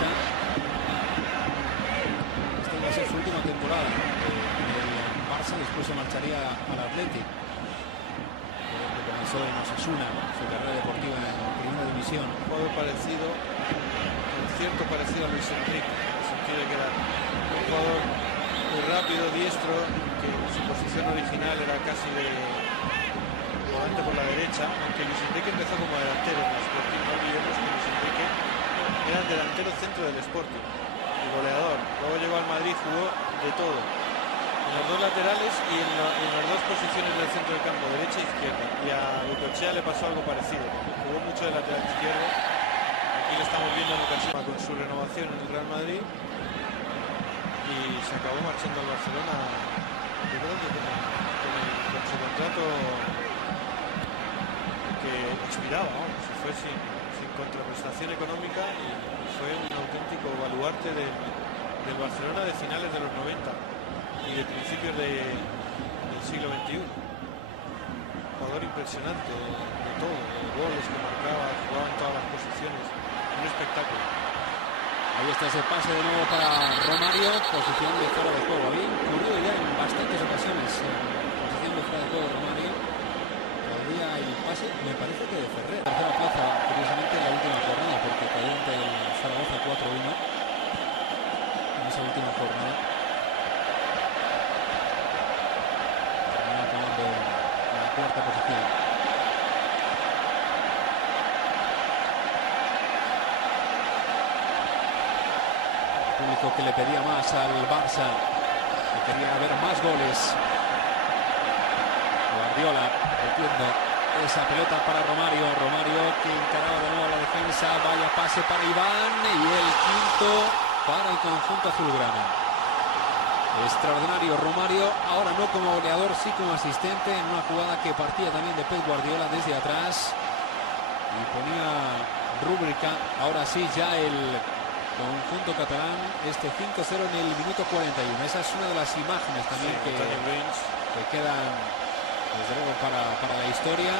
defensa. Esta iba a ser su última temporada en el Barça, después se marcharía al Athletic, que comenzó en Osasuna su carrera deportiva en primera división. Un jugador parecido, con cierto parecido a Luis Enrique, en el sentido de que era un jugador muy rápido, diestro, que su posición original era casi de volante por la derecha, aunque Luis Enrique empezó como delantero en el Sporting. No olvidemos que Luis Enrique era el delantero centro del Sporting, el goleador. Luego llegó al Madrid, jugó de todo, en los dos laterales y en las dos posiciones del centro del campo, derecha e izquierda. Y a Goicoechea le pasó algo parecido, jugó mucho de lateral izquierdo. Aquí le estamos viendo a Lucas con su renovación en el Real Madrid y se acabó marchando al Barcelona, yo creo que con su contrato que expiraba, se fue sin contraprestación económica y fue un auténtico baluarte del Barcelona de finales de los 90 y de principios del siglo XXI. Jugador impresionante de todo, de goles que marcaba, jugaba en todas las posiciones, un espectáculo. Ahí está ese pase de nuevo para Romario, posición de fuera de juego. Había ocurrido ya en bastantes ocasiones posición de fuera de juego Romario. Todavía el pase, me parece que de Ferrer. Tercera plaza, curiosamente en la última jornada, porque cayó ante el Zaragoza 4-1 en esa última jornada. Termina acabando en la cuarta posición. Público que le pedía más al Barça, que quería ver más goles. Guardiola metiendo esa pelota para Romario, que encaraba de nuevo a la defensa. Vaya pase para Iván y el quinto para el conjunto azulgrana. Extraordinario Romario, ahora no como goleador, sí como asistente en una jugada que partía también de Pep Guardiola desde atrás y ponía rúbrica. Ahora sí, ya el conjunto catalán, este 5-0 en el minuto 41. Esa es una de las imágenes también que quedan desde luego para la historia.